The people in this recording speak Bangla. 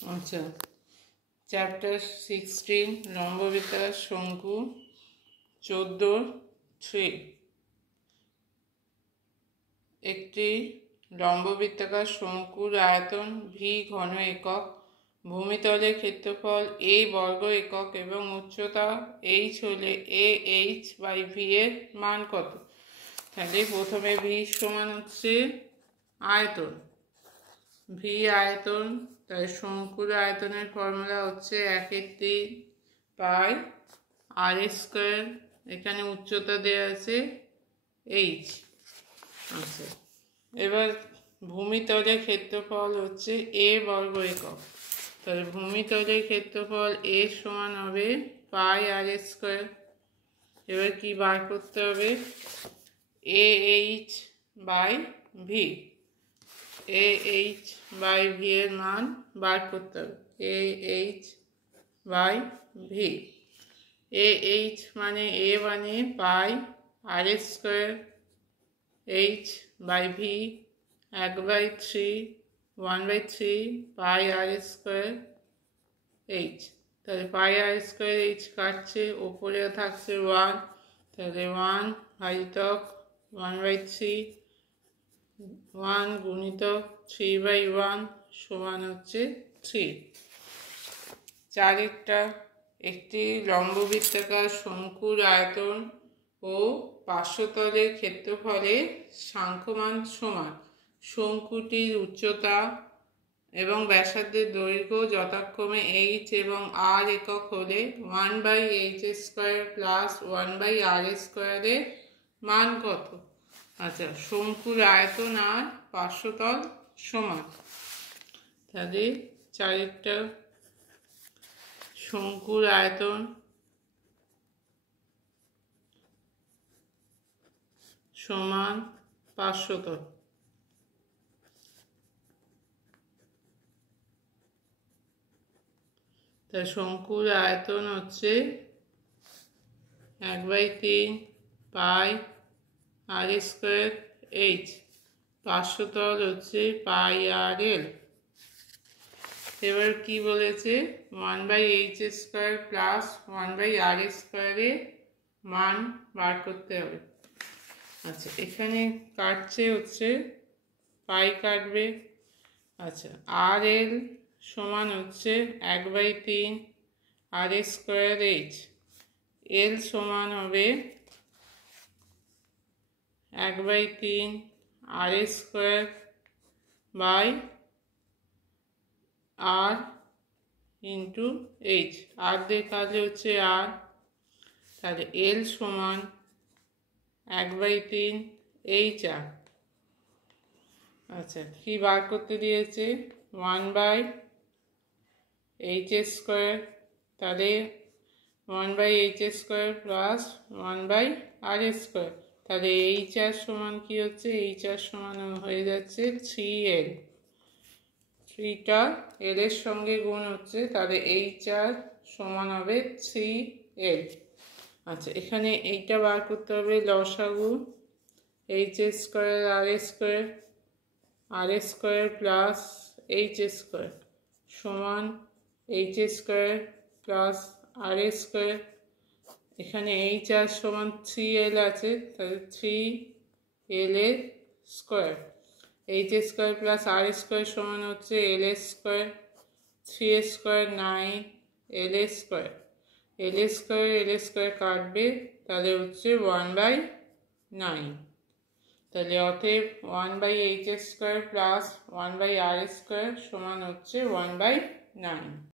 আচ্ছা, চ্যাপ্টার 16 লম্ববৃত্তাকার শঙ্কু 14(3) একটি লম্ববৃত্তাকার শঙ্কুর আয়তন ভি ঘন একক, ভূমিতলের ক্ষেত্রফল এ বর্গ একক এবং উচ্চতা এইচ হলে এ এইচ বাই ভি এর মান কত? তাহলে প্রথমে ভি সমান হচ্ছে আয়তন, ভি আয়তন, তাই শঙ্কুর আয়তনের ফর্মুলা হচ্ছে 1/3 পাই আর স্কোয়ার। এখানে উচ্চতা দেওয়া আছে এইচ। আচ্ছা, এবার ভূমিতলের ক্ষেত্রফল হচ্ছে এ বর্গ একক, তাহলে ভূমিতলের ক্ষেত্রফল এ সমান হবে পাই আর স্কোয়ার। এবার কি বার করতে হবে? A H by V, A H by V এর মান বার করতে হবে। A H by V, A H মানে এ মানে pi r square, H by V 1/3, 1/3 pi r square H. তাহলে পাই আর স্কোয়ার এইচ কাটছে, ওপরে থাকছে 1, তাহলে 1 ভাজিতক 1/3, 1 গুণিতক 3/1 সমান হচ্ছে 3। চারেরটা, একটি লম্ববৃত্তাকার শঙ্কুর আয়তন ও পার্শ্বতলের ক্ষেত্রফলের সাংখ্যমান সমান। শঙ্কুটির উচ্চতা এবং ব্যাসার্ধের দৈর্ঘ্য যথাক্রমে এইচ এবং আর একক হলে 1/h² প্লাস 1/r² এর মান কত? আচ্ছা, শঙ্কুর আয়তন আর পার্শ্বতল সমান, তাহলে চারেরটা শঙ্কুর আয়তন সমান পার্শ্বতল। তা শঙ্কুর আয়তন হচ্ছে 1/3 পাই আর স্কোয়ার এইচ, পার্শ্বতল হচ্ছে পাই আর এল। এবার কি বলেছে? 1/h² প্লাস 1/r² এর মান বার করতে হবে। আচ্ছা, এখানে কাটছে হচ্ছে পাই কাটবে। আচ্ছা, আর এল সমান হচ্ছে 1/3 আর স্কোয়ার এইচ, এল সমান হবে 1/3 r square by r into h, r দিয়ে কাটলে হচ্ছে আর, তাহলে এল সমান 1/3 এইচ আর। আচ্ছা, কি বার করতে দিয়েছে? 1/h², তাহলে 1/h² প্লাস 1/r², তাহলে এইচ আর সমান কি হচ্ছে? এইচ আর সমান হয়ে যাচ্ছে 3l, 3টা এল এর সঙ্গে গুণ হচ্ছে, তাহলে এইচ আর সমান হবে 3l। আচ্ছা, এখানে এইটা বার করতে হবে লসাগু, h² r² প্লাস h² সমান h² প্লাস r²। এখানে এইচ আর সমান 3l আছে, তাহলে 3l এর স্কোয়ার, h² প্লাস r² সমান হচ্ছে l², 3² 9, l², l² কাটবে, তাহলে হচ্ছে 1/9। তাহলে অতএব 1/h² প্লাস 1/r² সমান হচ্ছে 1/9।